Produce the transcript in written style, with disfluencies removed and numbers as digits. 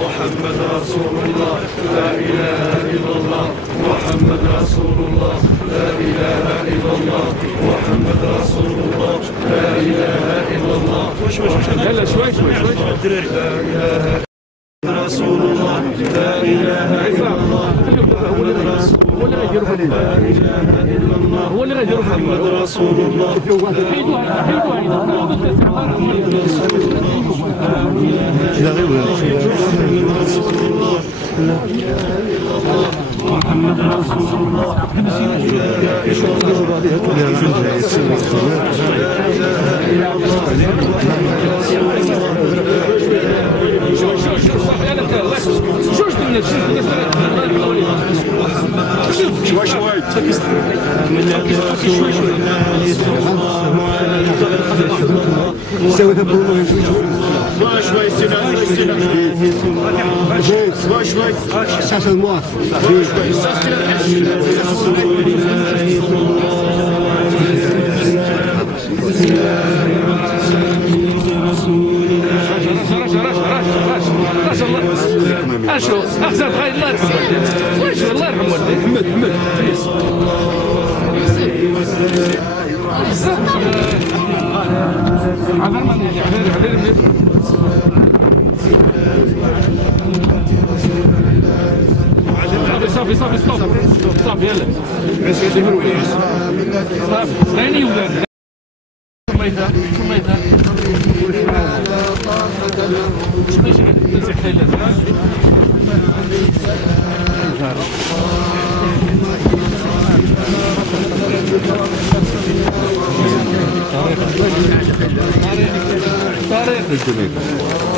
محمد رسول الله لا إله إلا الله محمد رسول الله لا إله إلا الله محمد رسول الله لا إله إلا الله يلا شوي لا إله رسول الله لا إله إلا الله محمد رسول الله لا إله إلا الله محمد رسول الله إلى غير محمد رسول الله لا إله إلا اشو احسن خير الله يرحمه واش الله يرحمه محمد صافي صافي صافي يلا صافي ولاد طارق